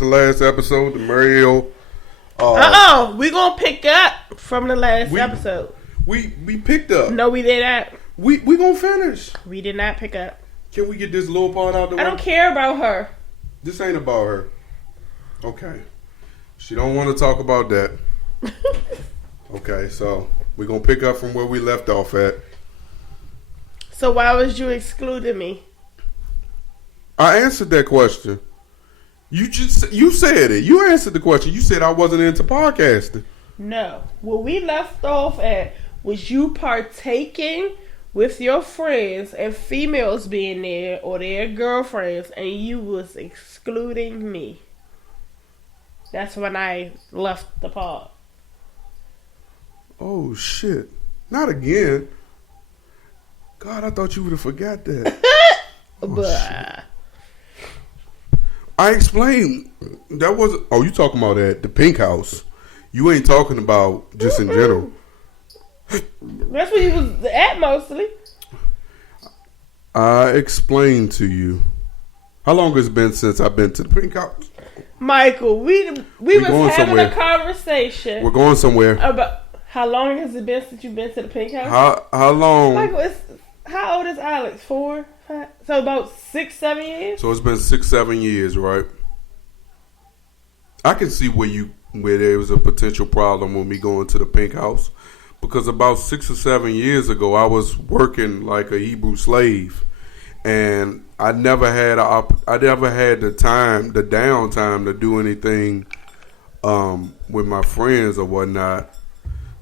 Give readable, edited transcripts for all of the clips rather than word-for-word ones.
the last episode, the Mario. We gonna pick up from the last episode. We picked up. No, we did not. We gonna finish. We did not pick up. Can we get this little part out the way? I don't care about her. This ain't about her. Okay. She don't want to talk about that. Okay, so we're gonna pick up from where we left off at. So why was you excluding me? I answered that question. You said it. You answered the question. You said I wasn't into podcasting. No. Where we left off at was you partaking with your friends and females being there or their girlfriends, and you was excluding me. That's when I left the pod. Oh shit! Not again. God, I thought you would have forgot that. But I explained that was. Oh, you talking about at the Pink House? You ain't talking about just in general. That's where you was at mostly. I explained to you. How long has it been since I've been to the Pink House? Michael, we was having somewhere. a conversation. We're going somewhere. About how long has it been since you've been to the Pink House? How long? Michael, how old is Alex? 4, 5? So about 6, 7 years. So it's been 6, 7 years, right? I can see where there was a potential problem with me going to the Pink House, because about 6 or 7 years ago, I was working like a Hebrew slave, and I never had the downtime to do anything with my friends or whatnot.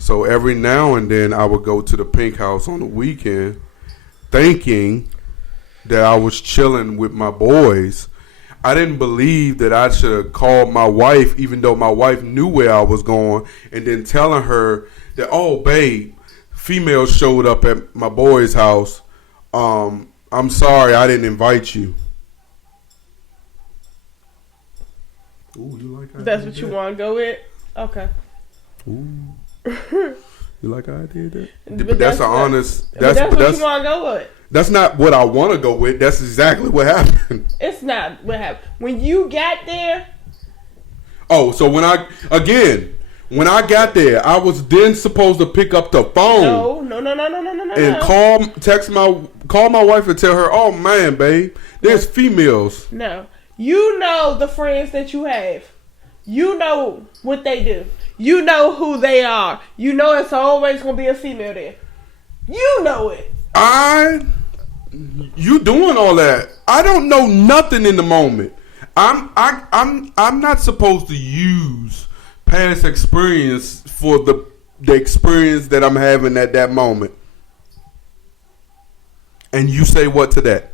So every now and then, I would go to the Pink House on the weekend, thinking that I was chilling with my boys. I didn't believe that I should have called my wife, even though my wife knew where I was going, and then telling her that, oh, babe, females showed up at my boy's house. I'm sorry, I didn't invite you. Ooh, you like how That's what you want to go with? Okay. Ooh. You like how I did that? But that's what you want to go with. That's not what I want to go with. That's exactly what happened. It's not what happened. When you got there. Oh, so when I got there, I was then supposed to pick up the phone. No. And call my wife and tell her, oh man, babe, there's females. No. You know the friends that you have. You know what they do. You know who they are. You know it's always going to be a female there. You know it. You doing all that? I don't know nothing in the moment. I'm not supposed to use past experience for the experience that I'm having at that moment. And you say what to that?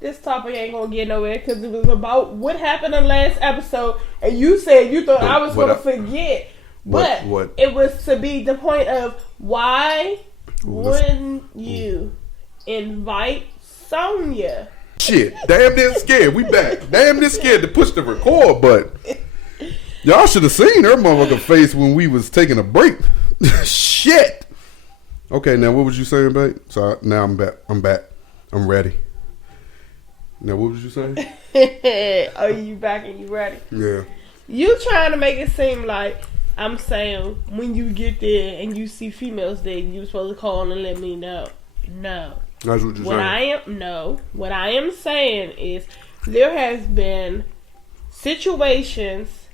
This topic ain't gonna get nowhere because it was about what happened in the last episode, and you said you thought I was gonna forget, but it was to be the point of why wouldn't you invite Sonya? Shit, damn near scared. We back. Damn near scared to push the record button. Y'all should have seen her motherfucking face when we was taking a break. Shit. Okay, now what was you saying, babe? So now I'm back. I'm ready. Now what was you saying? Oh, you back and you ready? Yeah. You trying to make it seem like I'm saying when you get there and you see females there, you supposed to call and let me know. No. That's what you're saying. What I am saying is there has been situations,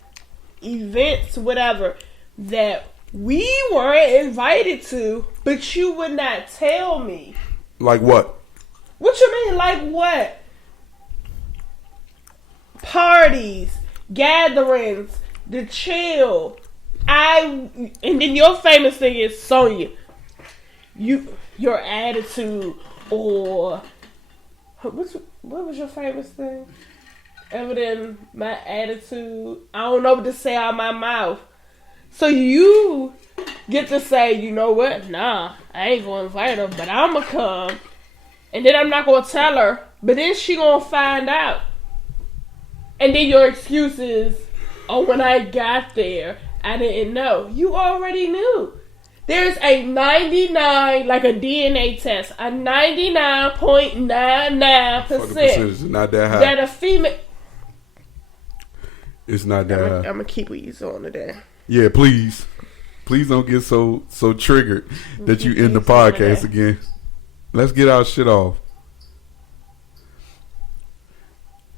events, whatever, that we weren't invited to, but you would not tell me. Like what? What you mean, like what? Parties, gatherings, the chill. And then your famous thing is Sonya. Your attitude, or what was your famous thing? Other than my attitude, I don't know what to say out my mouth. So you get to say, you know what? Nah, I ain't gonna invite her, but I'ma come. And then I'm not gonna tell her, but then she gonna find out. And then your excuse is, oh, when I got there, I didn't know. You already knew. There's a 99, like a DNA test, a 99.99% not that high. that a female... It's not that high. I'm gonna keep what you on today. Yeah, please. Please don't get so triggered that you end the podcast again. Let's get our shit off.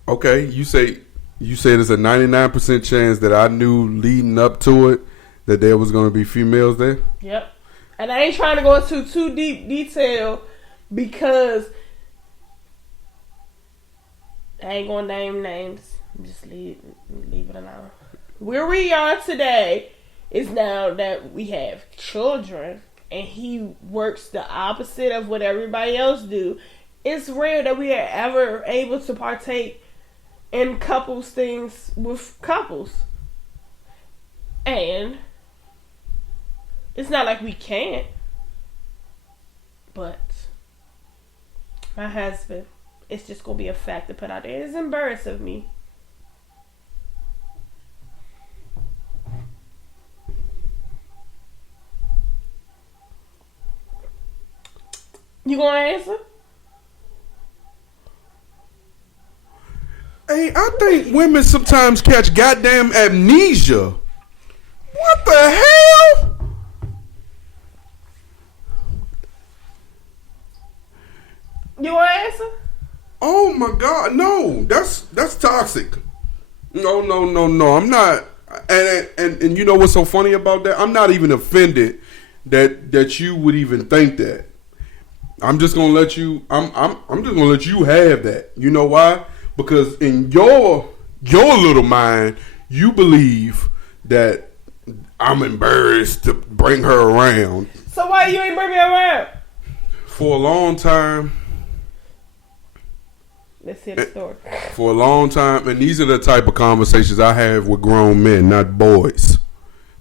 Okay, you say there's a 99% chance that I knew leading up to it that there was going to be females there? Yep. And I ain't trying to go into too deep detail because I ain't going to name names. Just leave it alone. Where we are today is now that we have children and he works the opposite of what everybody else do. It's rare that we are ever able to partake in couples things with couples. And it's not like we can't. But my husband, it's just going to be a fact to put out there. It's embarrassing of me. You gonna answer? Hey, I think women sometimes catch goddamn amnesia. What the hell? You want to answer? Oh my God, no, that's toxic. No, I'm not. And you know what's so funny about that? I'm not even offended that you would even think that. I'm just gonna let you. I'm just gonna let you have that. You know why? Because in your little mind, you believe that I'm embarrassed to bring her around. So why you ain't bring me around? For a long time. Let's hear the story. For a long time, and these are the type of conversations I have with grown men, not boys.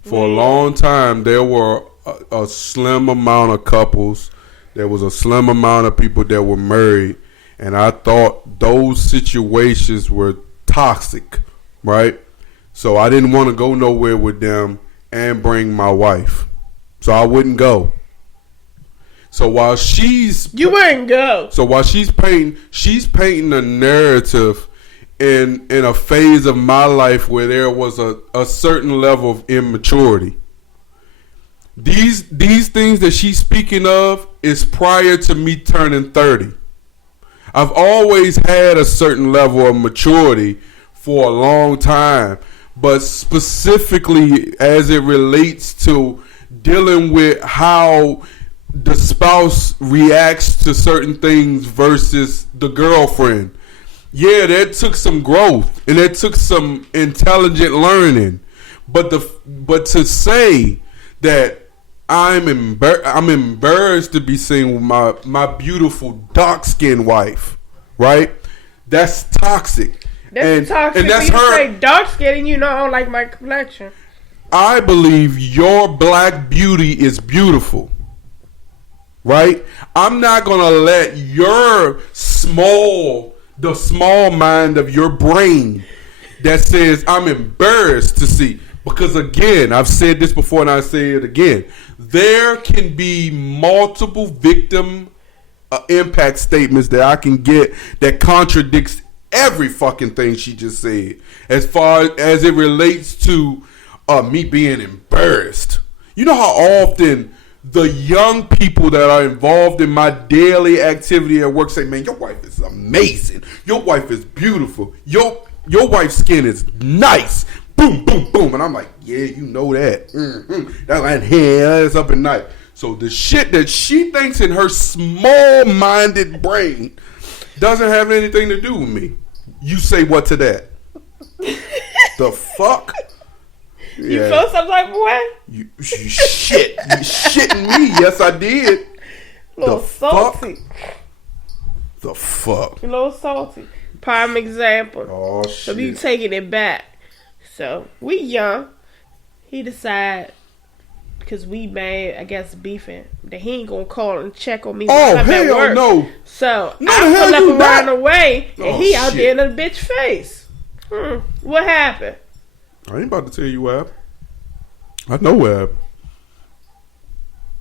For a long time, there were a slim amount of couples. There was a slim amount of people that were married, and I thought those situations were toxic, right? So I didn't want to go nowhere with them and bring my wife. So I wouldn't go. So while you wouldn't go. So while she's painting a narrative in a phase of my life where there was a certain level of immaturity. These things that she's speaking of is prior to me turning 30. I've always had a certain level of maturity for a long time, but specifically as it relates to dealing with how the spouse reacts to certain things versus the girlfriend. Yeah, that took some growth and that took some intelligent learning. But to say that I'm embarrassed to be seen with my beautiful dark-skinned wife, right? That's toxic. That's toxic. And that's her. Say dark skin and you know I don't like my complexion. I believe your black beauty is beautiful. Right? I'm not going to let the small mind of your brain that says I'm embarrassed to see. Because again, I've said this before and I say it again. There can be multiple victim impact statements that I can get that contradicts every fucking thing she just said. As far as it relates to me being embarrassed. You know how often the young people that are involved in my daily activity at work say, man, your wife is amazing. Your wife is beautiful. Your wife's skin is nice. Boom, boom, boom. And I'm like, yeah, you know that. Mm-hmm. That hair is up at night. So the shit that she thinks in her small-minded brain doesn't have anything to do with me. You say what to that? The fuck? You feel some type of way? You shit. You shitting me. Yes, I did. A little salty. The fuck? A little salty. Prime example. Oh, shit. So you taking it back. So, we young. He decide, because we made, I guess, beefing, that he ain't going to call and check on me when I'm at work. No. So, I pull up around the way, and he out there in the bitch face. What happened? I ain't about to tell you what happened. I know what happened.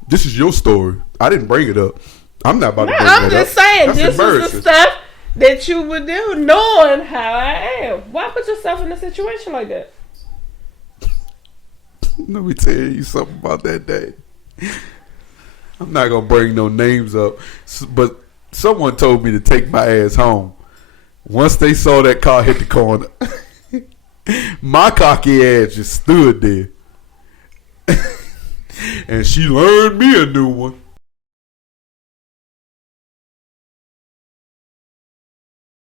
This is your story. I didn't bring it up. I'm not about to bring it up. I'm just saying, this is the stuff that you would do, knowing how I am. Why put yourself in a situation like that? Let me tell you something about that day. I'm not gonna bring no names up, but someone told me to take my ass home. Once they saw that car hit the corner, my cocky ass just stood there. And she learned me a new one.